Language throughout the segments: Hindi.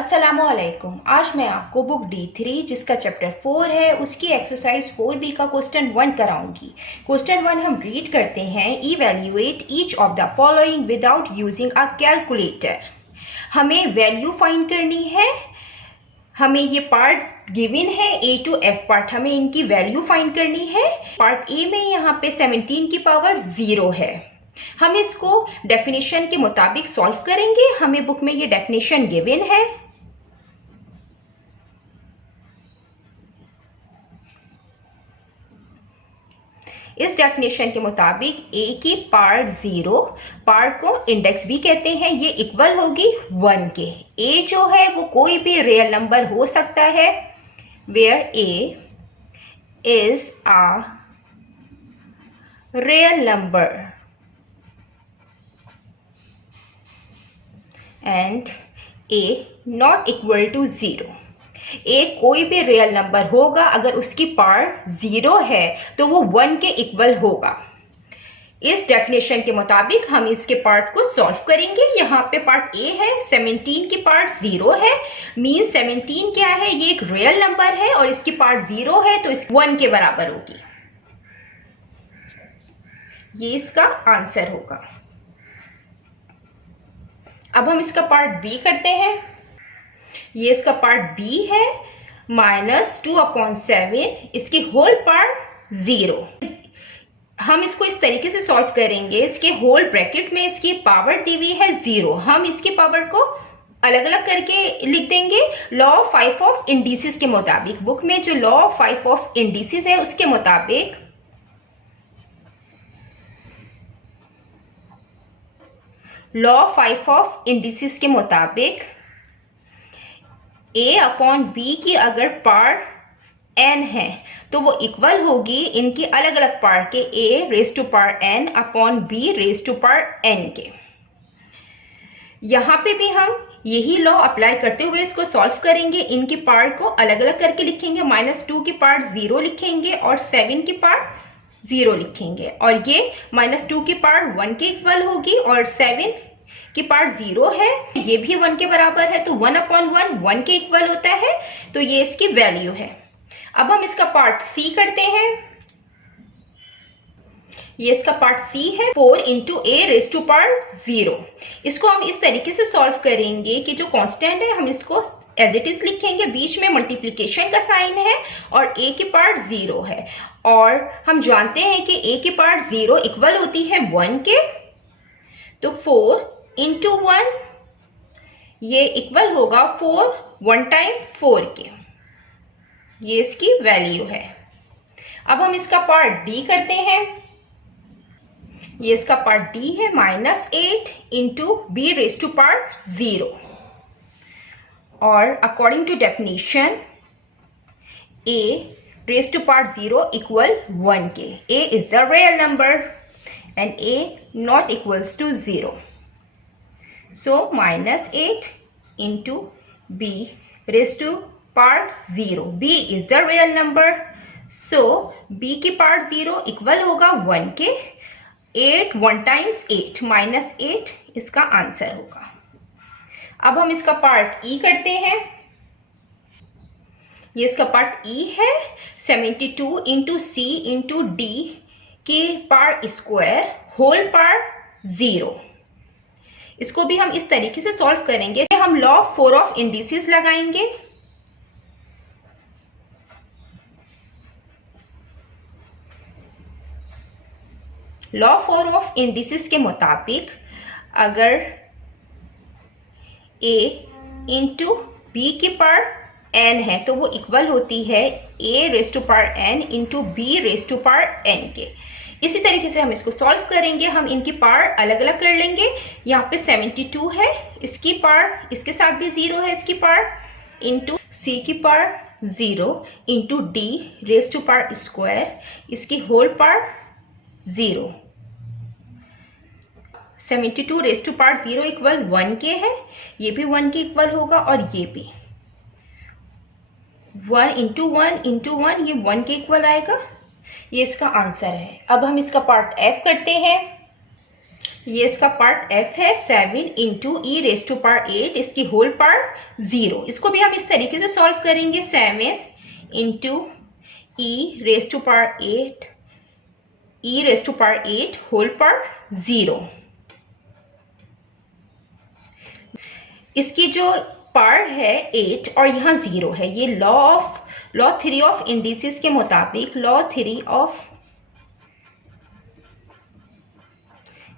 अस्सलामुअलैकुम। आज मैं आपको बुक D3 जिसका चैप्टर 4 है उसकी एक्सरसाइज 4B का क्वेश्चन 1 कराऊंगी। क्वेश्चन 1 हम रीड करते हैं। Evaluate each of the following without using a calculator. हमें वैल्यू फाइंड करनी है। हमें ये पार्ट गिवन है A to F पार्ट, हमें इनकी वैल्यू फाइंड करनी है। पार्ट A में यहाँ पे 17 की पावर 0 है। हम इसको डेफिनेशन के मुताबिक सॉल्व करेंगे। हमें बुक में ये डेफिनेशन गिवन है। इस डेफिनेशन के मुताबिक A की पार्ट 0, पार्ट को इंडेक्स भी कहते हैं, ये इक्वल होगी 1 के। A जो है वो कोई भी रियल नंबर हो सकता है, where A is a real number and A not equal to 0। A कोई भी रियल नंबर होगा, अगर उसकी पार्ट 0 है तो वो 1 के इक्वल होगा। इस डेफिनेशन के मुताबिक हम इसके पार्ट को सॉल्व करेंगे। यहाँ पे पार्ट A है, 17 की पार्ट 0 है, मीन 17 क्या है, ये एक रियल नंबर है और इसकी पार्ट 0 है तो इस 1 के बराबर होगी। ये इसका आंसर होगा। अब हम इसका पार्ट B करते हैं। ये इसका पार्ट B है, -2/7, इसकी होल पार्ट 0। हम इसको इस तरीके से सॉल्व करेंगे, इसके होल ब्रैकेट में इसकी पावर दी हुई है 0। हम इसकी पावर को अलग अलग करके लिख देंगे लॉ 5 ऑफ इंडिसेस के मुताबिक। बुक में जो लॉ 5 ऑफ इंडिसेस है उसके मुताबिक लॉ 5 ऑफ इंडिसेस के मुताबिक A/B की अगर पार्ट n है तो वो इक्वल होगी इनकी अलग अलग पार्ट के A⁴n/B⁴n के। यहाँ पे भी हम यही लॉ अप्लाई करते हुए इसको सॉल्व करेंगे। इनकी पार्ट को अलग अलग करके लिखेंगे, -2 की पार्ट 0 लिखेंगे और 7 की पार्ट 0 लिखेंगे, और ये -2 की पार्ट 1 के इक्वल होगी और 7 की पार्ट 0 है, ये भी 1 के बराबर है तो 1/1 1 के इक्वल होता है, तो ये इसकी वैल्यू है। अब हम इसका पार्ट C करते हैं। ये इसका पार्ट C है, 4 × A⁴0। इसको हम इस तरीके से सॉल्व करेंगे कि जो कांस्टेंट है हम इसको एज इट इज लिखेंगे, बीच में मल्टीप्लिकेशन का साइन है और A की पार्ट 0 है, और हम जानते हैं कि A की पार्ट 0 इक्वल होती है 1 के, तो 4 × 1 ये इक्वल होगा 4 1 टाइम 4 के। ये इसकी वैल्यू है। अब हम इसका पार्ट D करते हैं। ये इसका पार्ट D है, -8 × B⁴0, और according to definition A⁴0 equal 1 के। A is the real number and A not equals to 0. So -8 × B⁴0. B is the real number. So B की पार्ट 0 इक्वल होगा 1 के। 8 1 टाइम्स 8 -8 इसका आंसर होगा। अब हम इसका पार्ट E करते हैं। ये इसका पार्ट E है, 72 × C × D की पार्ट स्क्वायर होल पार्ट 0। इसको भी हम इस तरीके से सॉल्व करेंगे। हम लॉ 4 ऑफ इंडिसेस लगाएंगे। लॉ 4 ऑफ इंडिसेस के मुताबिक अगर A × B की पार्ट n है तो वो इक्वल होती है A⁴n × B⁴n के। इसी तरीके से हम इसको सॉल्व करेंगे। हम इनकी पार्ट अलग अलग कर लेंगे। यहाँ पे 72 है, इसकी पार्ट इसके साथ भी 0 है, इसकी पार्ट इंटू C की पार्ट 0 × D⁴², इसकी होल पार्ट 0। 72⁴0 इक्वल 1 के है, ये भी 1 के इक्वल होगा और ये भी 1 × 1 × 1 ये 1 के इक्वल आएगा। ये इसका आंसर है। अब हम इसका पार्ट F करते हैं। ये इसका पार्ट एफ है 7 into e raise to power 8, इसकी होल पावर 0। इसको भी हम इस तरीके से सॉल्व करेंगे 7 into e raise to power 8, e raise to power 8 whole power 0। इसकी जो पावर है 8 और यहाँ 0 है, ये लॉ 3 ऑफ इंडिसेस के मुताबिक, लॉ 3 ऑफ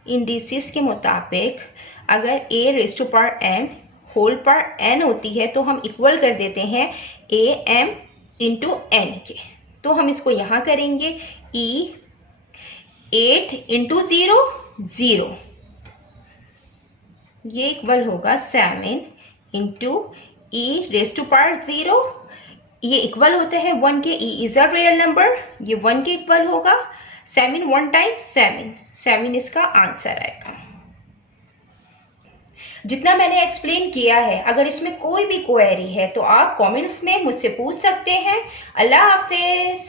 इंडिसेस के मुताबिक अगर a raise to power m whole power n होती है तो हम इक्वल कर देते हैं a m इंटू n के। तो हम इसको यहाँ करेंगे e 8 इंटू 0 0, ये इक्वल होगा 7 into e raise to power 0, ये इक्वल होते हैं 1 के, e is a real number, ये 1 के इक्वल होगा। 7 1 टाइम्स 7 इसका आंसर आएगा। जितना मैंने एक्सप्लेन किया है, अगर इसमें कोई भी क्वेरी है तो आप कमेंट्स में मुझसे पूछ सकते हैं। अल्लाह हाफिज।